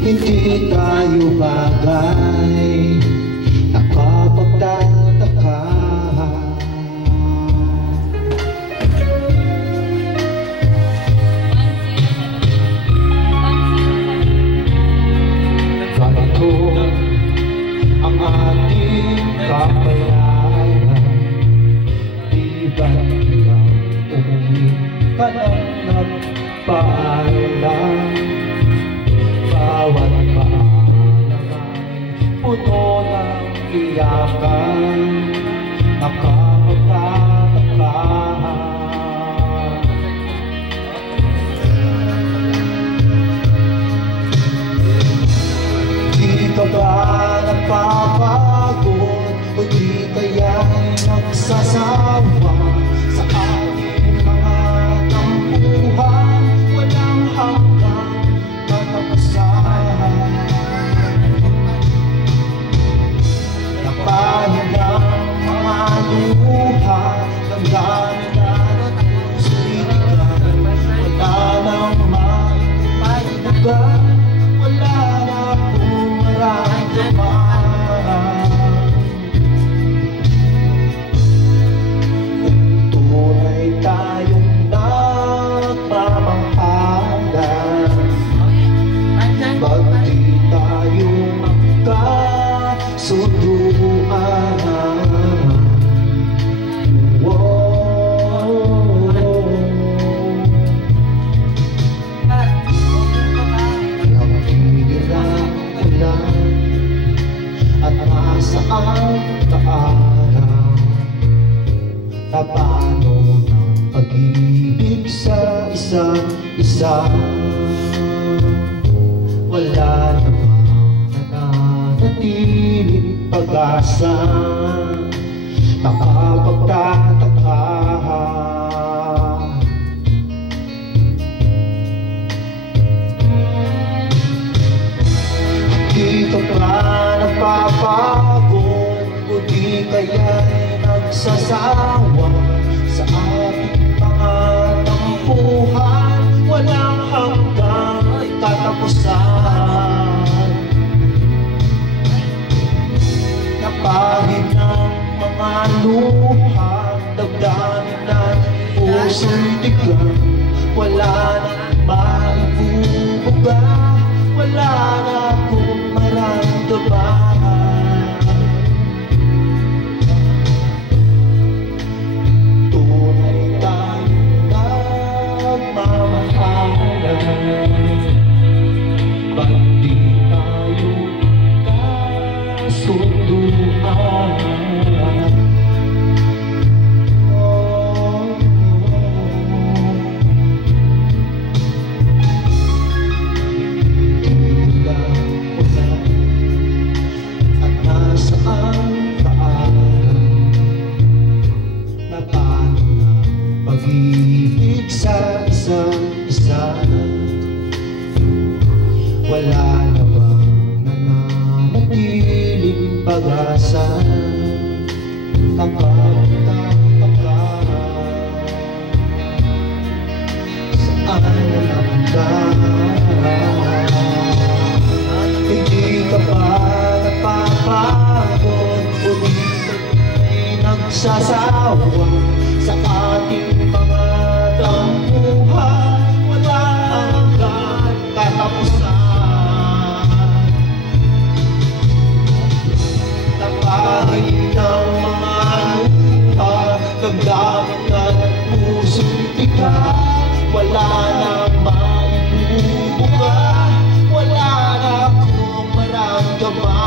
Hindi tayo bagay, nakapagtataka. Ganito ang ating kapalaran, di ba lang umuwi ka ng nagpaalam? Bawat paalam ay puno ng iyakan, nakapagtataka. Di ka ba napapagod o di kaya'y nagsasawa sa ating mga tampuhan? Walang hanggang katapusan, napahilang mga luha ng dami-dami at pusitigan. Wala nang maipahibugan, wala na akong maramdaman. Kung tunay tayong nagmamahalan, ba't di tayo magkasunduan? Nagtigilan ulan at nasaan ka araw, na paano ng pag-ibig sa isa't isa? Wala namang nananatiling pag-asa, nakapagtataka. Di ka ba napapagod o di kaya'y nagsasawa sa ating mga tampuhan? Walang hanggang katapusan, napahid ng mga luha, damdamin at puso'y tigang. Wala nang maibubuga, wala na akong maramdaman. Tunay tayong nagmamahalan, ba't di tayo kasunduan? Pag-ibig sa isa't isa, wala na bang nananatiling pag-asa? Nakapagtataka, saan na napunta? Hindi ka ba napapagod o di ka'y nagsasawa sa ating mga tampuhan? Wala hanggang katapusan, napahid ng mga luha, damdamin at puso'y tigang. Wala nang maibubuga, wala na akong maramdaman.